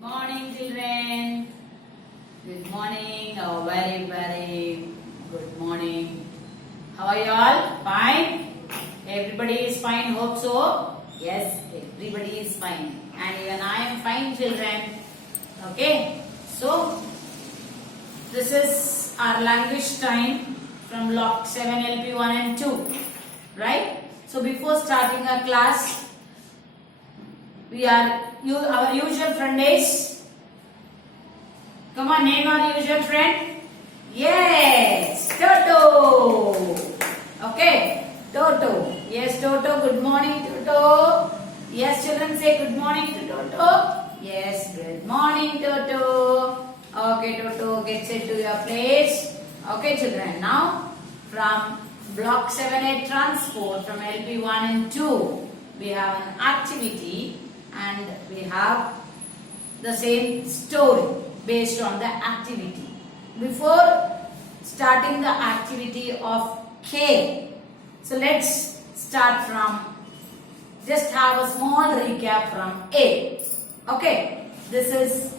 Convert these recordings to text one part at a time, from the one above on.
Morning, children. Good morning. Oh, very good morning. How are you all? Fine? Everybody is fine, hope so? Yes, everybody is fine. And even I am fine, children. Okay? So, this is our language time from Block 7 LP 1 and 2. Right? So, before starting our class, our usual friend is, come on, name our usual friend. Yes, Toto. Okay, Toto. Yes, Toto. Good morning, Toto. Yes, children, say good morning to Toto. Yes, good morning, Toto. Okay, Toto, get set to your place. Okay, children. Now, from Block 7A Transport from LP 1 and 2, we have an activity and we have the same story based on the activity. Before starting the activity of K, so let's start from, just have a small recap from A. Okay, this is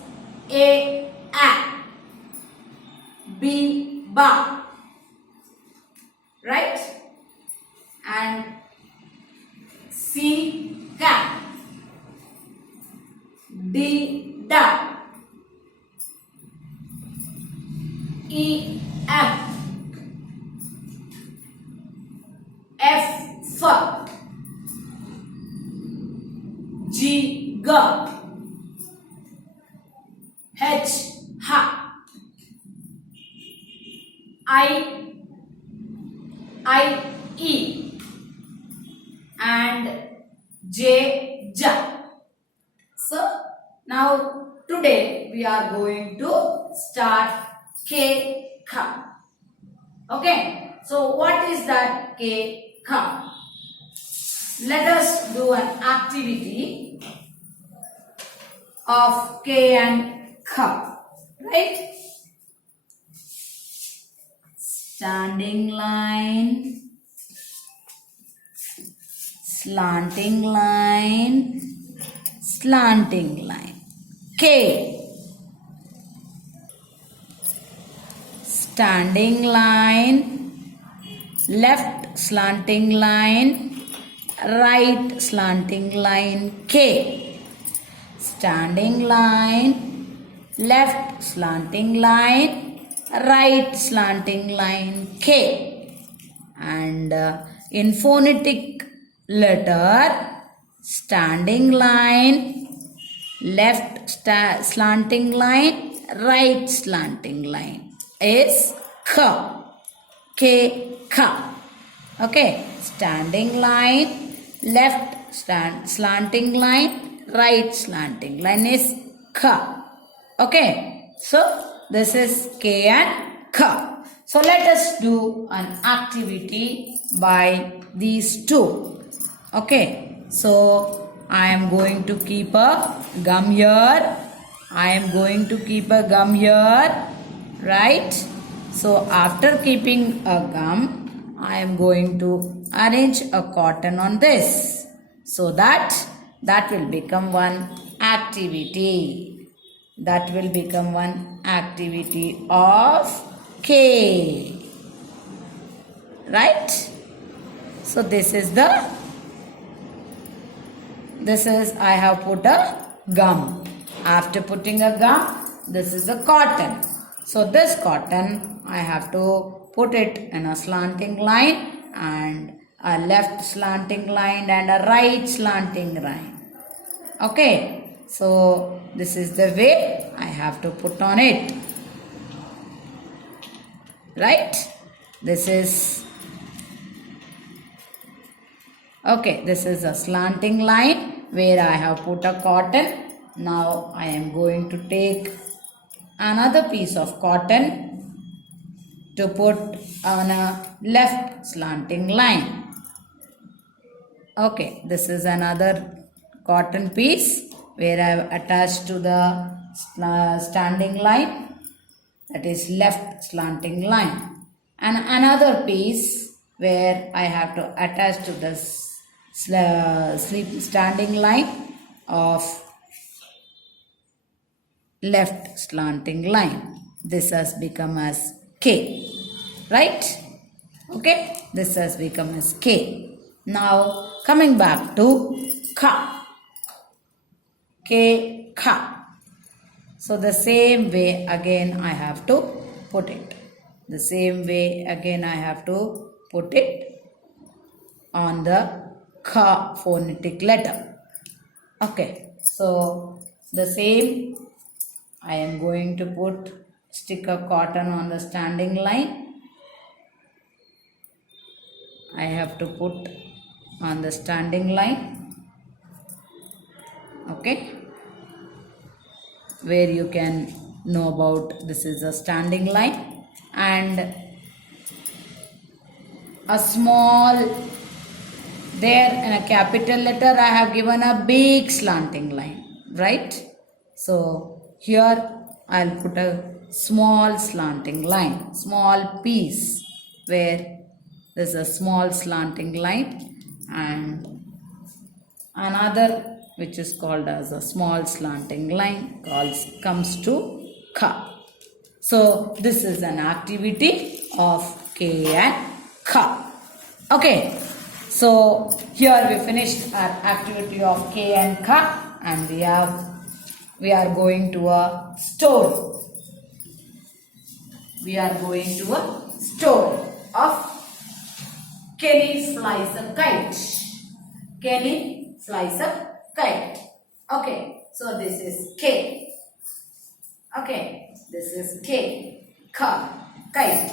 A, B, ba, right? And C, cat. D, da. E, f. F, G, g. H, ha. I, E. And J, ja. So, now today we are going to start K, Kha. Okay, so what is that K, Kha? Let us do an activity of K and Kha, right? Standing line, slanting line, slanting line. K. Standing line, left slanting line, right slanting line. K. Standing line, left slanting line, right slanting line. K. And in phonetic letter, standing line, left slanting line, right slanting line is K. K, K. Okay, standing line, left slanting line, right slanting line is K. Okay, so this is K and K. So let us do an activity by these two. Okay, so I am going to keep a gum here. I am going to keep a gum here, right? So after keeping a gum, I am going to arrange a cotton on this, so that will become one activity. That will become one activity of K, right? So this is I have put a gum. After putting a gum, this is a cotton. So this cotton, I have to put it in a slanting line and a left slanting line and a right slanting line. Okay, so this is the way I have to put on it. Right? This is, okay, this is a slanting line where I have put a cotton. Now I am going to take another piece of cotton to put on a left slanting line. Okay, this is another cotton piece where I have attached to the standing line, that is left slanting line, and another piece where I have to attach to this standing line of left slanting line. This has become as K, right? Okay, this has become as K. Now coming back to Ka. K, Ka. So the same way again I have to put it. The same way again I have to put it on the Ka phonetic letter. Okay, so the same I am going to stick a cotton on the standing line. I have to put on the standing line. Okay, where you can know about this is a standing line, and a small there in a capital letter I have given a big slanting line, right? So here I'll put a small slanting line, small piece where there's a small slanting line, and another which is called as a small slanting line comes to Ka. So this is an activity of K and Ka. Okay, so here we finished our activity of K and Ka, and we are going to a story. We are going to a story of Kenny flies a kite. Kenny flies a kite. Okay, so this is K. Okay, this is K. Ka, kite.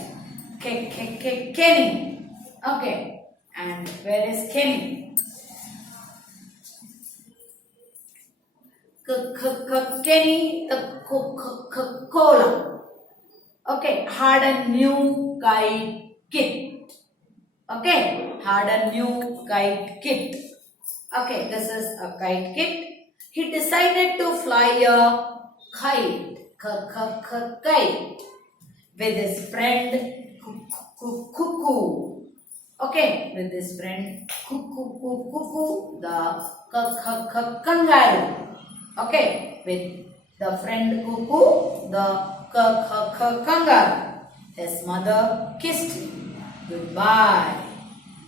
Kenny. Okay, and where is Kenny? Kenny the Coca-Cola. Okay, had a new kite kit. Okay, had a new kite kit. Okay, this is a kite kit. He decided to fly a kite. Kite with his friend Cuckoo. Okay, with his friend Cuckoo, the kangaroo. Okay, with the friend Cuckoo, the kangaroo. His mother kissed him goodbye.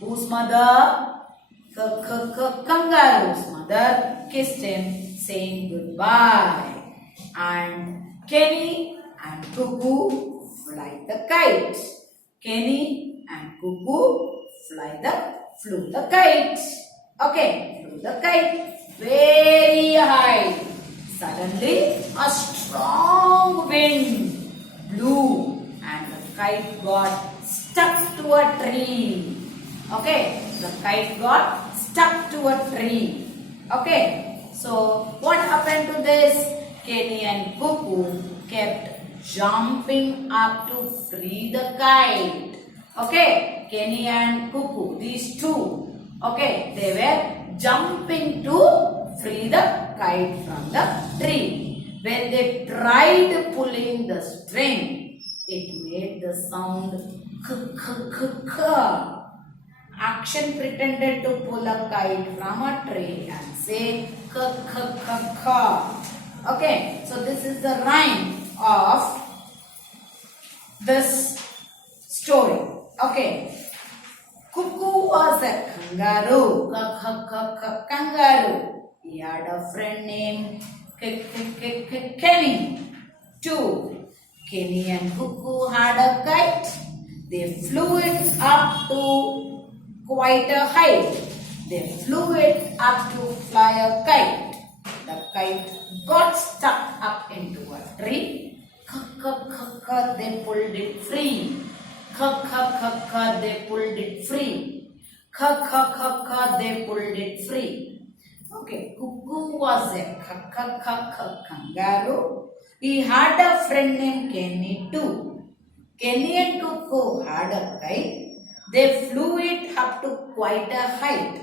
Whose mother? Kangaroo's mother kissed him saying goodbye. And Kenny and Cuckoo fly the kite. Kenny and Cuckoo flew the kite. Okay, flew the kite very high. Suddenly a strong wind blew and the kite got stuck to a tree. Okay, the kite got stuck to a tree. Okay, so what happened to this? Kenny and Cuckoo kept jumping up to free the kite. Okay, Kenny and Cuckoo, these two, okay, they were jumping to free the kite from the tree. When they tried pulling the string, it made the sound k. Action pretended to pull a kite from a tree and say k. Okay, so this is the rhyme of this story. Okay, Cuckoo was a kangaroo. Kangaroo. He had a friend named Kenny. 2. Kenny and Cuckoo had a kite. They flew it up to quite a height. They flew it up to fly a kite. The kite got stuck up into a tree. They pulled it free. They pulled it free. They pulled it free. Okay, Cuckoo was a kangaroo. He had a friend named Kenny too. Kenny and Cuckoo had a kite. They flew it up to quite a height.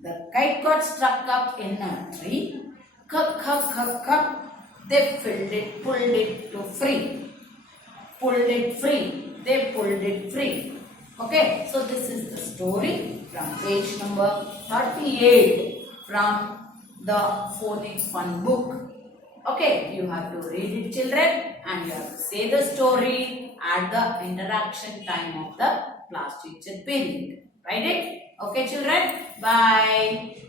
The kite got stuck up in a tree. They pulled it to free. Pulled it free. They pulled it free. Okay, so this is the story from page number 38 from the Phonic Fun book. Okay, you have to read it, children, and you have to say the story at the interaction time of the class teacher period. Write it. Okay, children. Bye.